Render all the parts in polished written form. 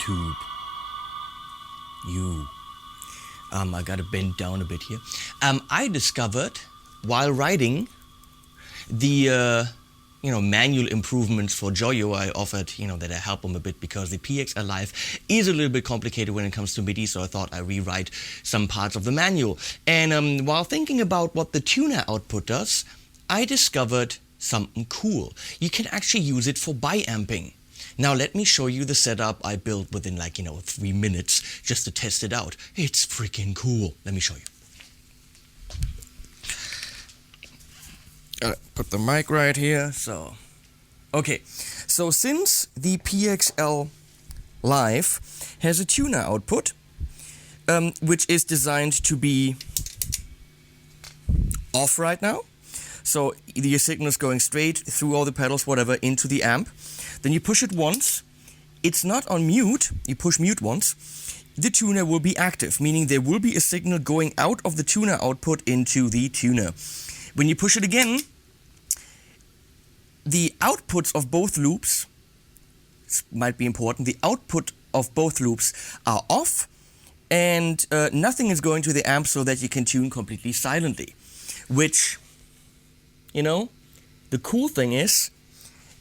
YouTube. I gotta bend down a bit here. I discovered while writing the manual improvements for Joyo, I offered that I help them a bit because the PXL-Live is a little bit complicated when it comes to MIDI, so I thought I'd rewrite some parts of the manual. And while thinking about what the tuner output does, I discovered something cool. You can actually use it for bi-amping. Now let me show you the setup I built within 3 minutes just to test it out. It's freaking cool. Let me show you. Put the mic right here. Okay, so since the PXL-Live has a tuner output, which is designed to be off right now, so your signal is going straight through all the pedals, whatever, into the amp. Then you push it once, it's not on mute, you push mute once, the tuner will be active, meaning there will be a signal going out of the tuner output into the tuner. When you push it again, the outputs of both loops, this might be important, the output of both loops are off, and nothing is going to the amp so that you can tune completely silently. Which, the cool thing is,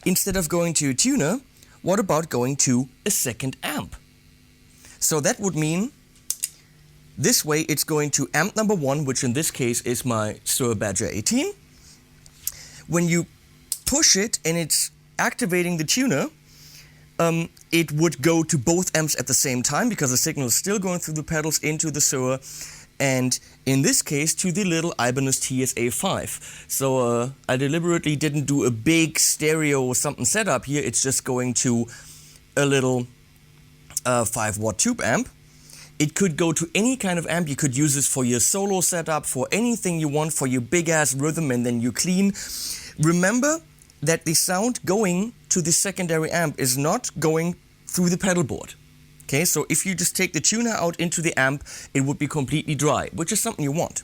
instead of going to a tuner, what about going to a second amp? So that would mean this way it's going to amp number 1, which in this case is my Sir Badger 18. When you push it and it's activating the tuner, it would go to both amps at the same time because the signal is still going through the pedals into the Sir, and in this case to the little Ibanez TSA5. So I deliberately didn't do a big stereo or something setup here, it's just going to a little 5-watt tube amp. It could go to any kind of amp, you could use this for your solo setup, for anything you want, for your big ass rhythm, and then you clean. Remember that the sound going to the secondary amp is not going through the pedal board. Okay, so if you just take the tuner out into the amp, it would be completely dry, which is something you want,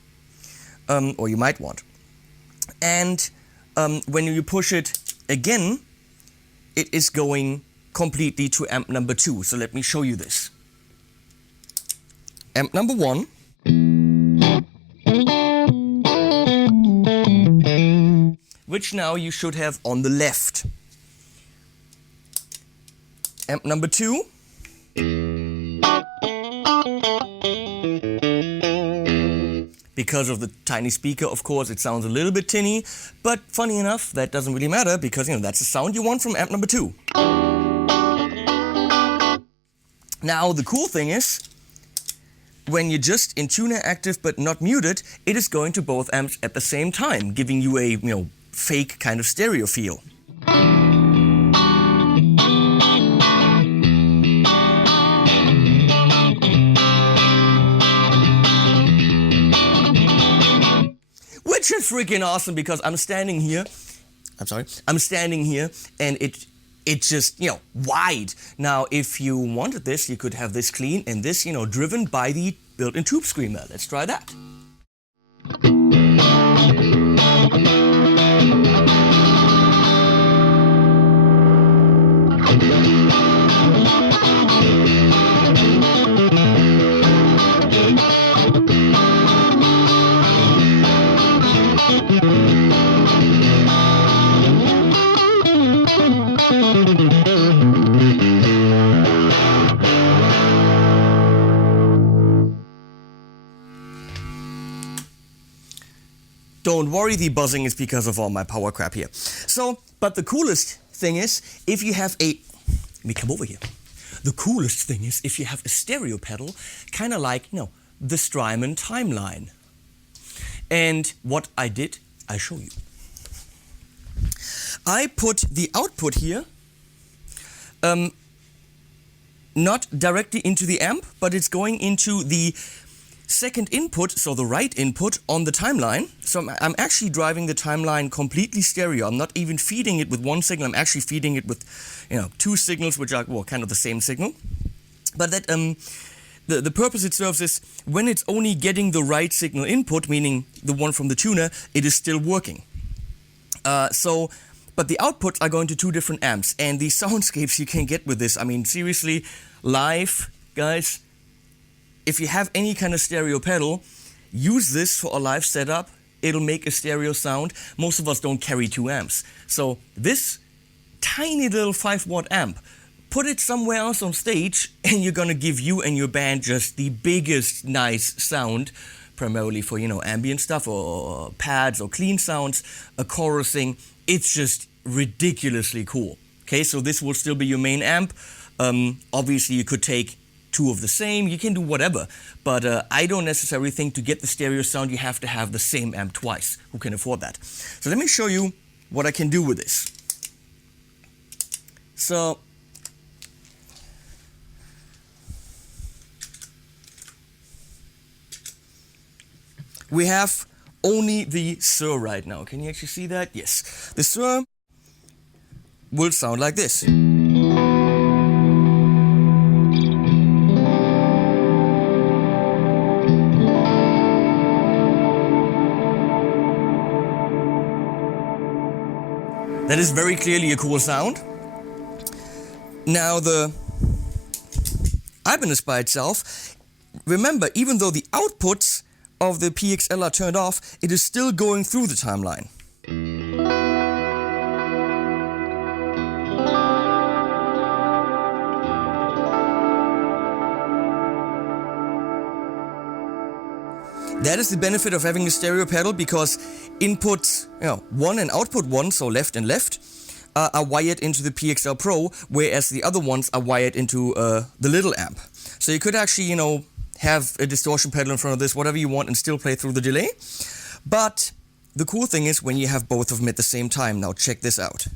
or you might want. And when you push it again, it is going completely to amp number 2. So let me show you this. Amp number 1. Which now you should have on the left. Amp number 2. Because of the tiny speaker, of course, it sounds a little bit tinny, but funny enough, that doesn't really matter because, that's the sound you want from amp number 2. Now, the cool thing is, when you're just in tuner active but not muted, it is going to both amps at the same time, giving you a, fake kind of stereo feel. Which is freaking awesome because I'm standing here and it's just, wide. Now, if you wanted this, you could have this clean and this, driven by the built-in tube screamer. Let's try that. Don't worry, the buzzing is because of all my power crap here. So, but the coolest thing is, if you have a... Let me come over here. The coolest thing is if you have a stereo pedal, kind of like, the Strymon timeline. And what I did, I'll show you. I put the output here, not directly into the amp, but it's going into the second input, so the right input on the timeline. So I'm actually driving the timeline completely stereo. I'm not even feeding it with one signal, I'm actually feeding it with, 2 signals, which are, kind of the same signal. But that, the purpose it serves is, when it's only getting the right signal input, meaning the one from the tuner, it is still working. So but the outputs are going to two different amps, and the soundscapes you can get with this, I mean, seriously, live, guys, if you have any kind of stereo pedal, use this for a live setup. It'll make a stereo sound. Most of us don't carry 2 amps. So this tiny little 5-watt amp, put it somewhere else on stage, and you're gonna give you and your band just the biggest nice sound, primarily for, you know, ambient stuff or pads or clean sounds, a chorusing. It's just ridiculously cool. Okay, so this will still be your main amp. Obviously, you could take 2 of the same, you can do whatever, but I don't necessarily think to get the stereo sound you have to have the same amp twice. Who can afford that? So let me show you what I can do with this. So we have only the Sur right now. Can you actually see that? Yes. The Sur will sound like this. That is very clearly a cool sound. Now the Ibanez by itself, remember, even though the outputs of the PXL are turned off, it is still going through the timeline. That is the benefit of having a stereo pedal, because input 1 and output 1, so left and left, are wired into the PXL-Pro, whereas the other ones are wired into the little amp. So you could actually, you know, have a distortion pedal in front of this, whatever you want, and still play through the delay. But the cool thing is when you have both of them at the same time. Now check this out.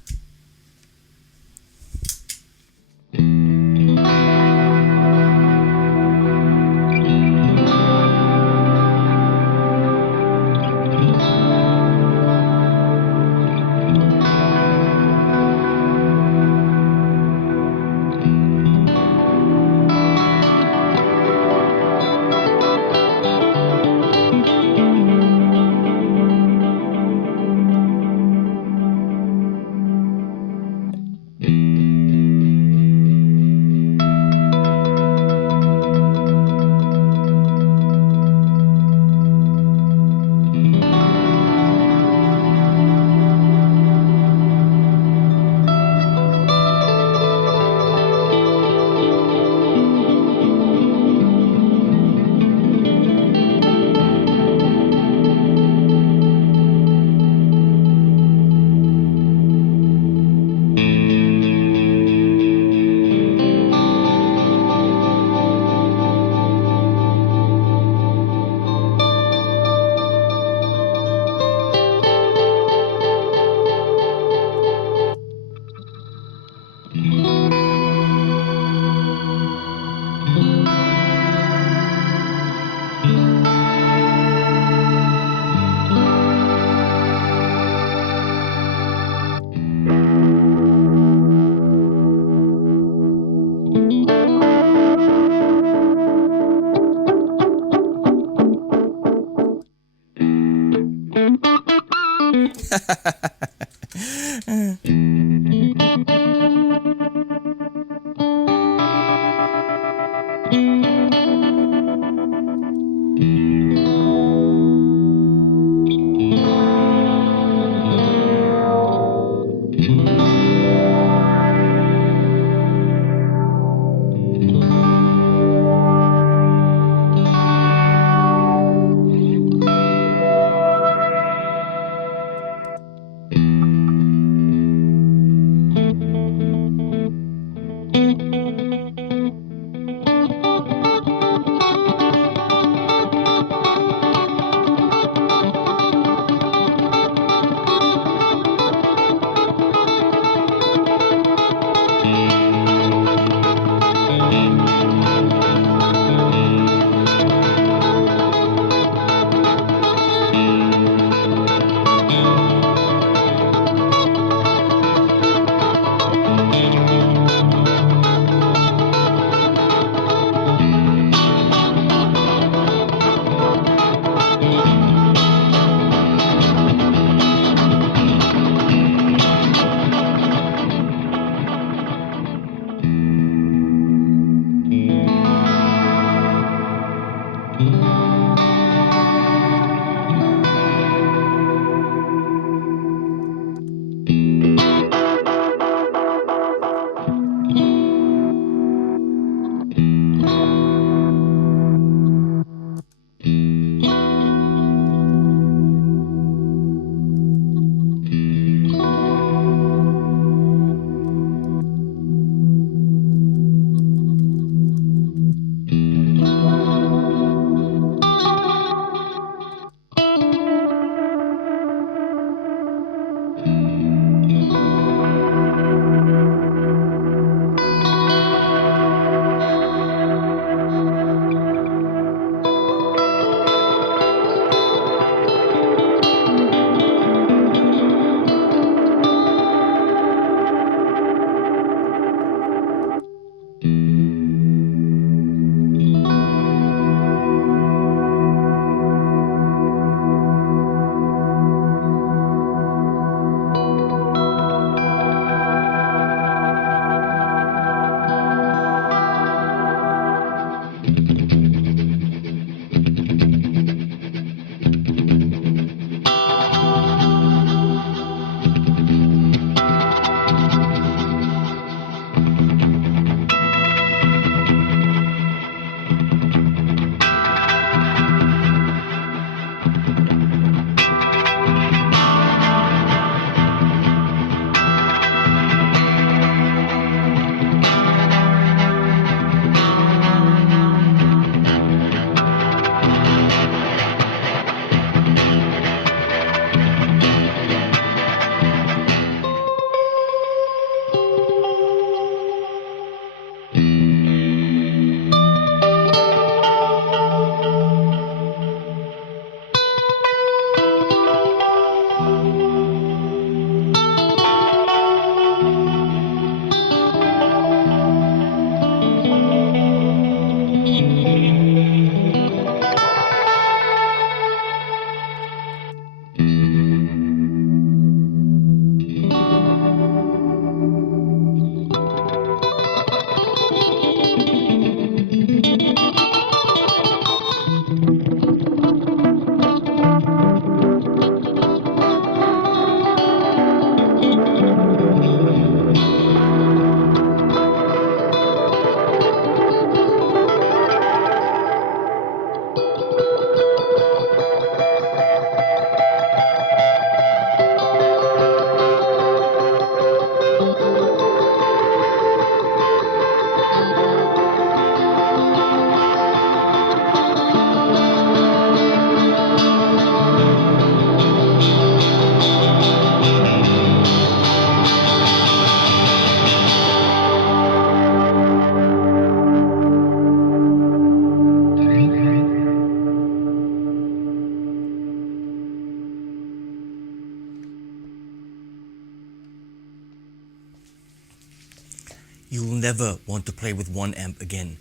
you'll never want to play with one amp again.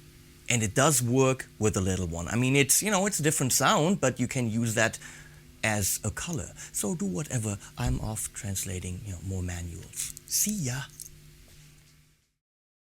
And it does work with a little one. I mean, it's, you know, it's a different sound, but you can use that as a color. So do whatever. I'm off translating, you know, more manuals. See ya.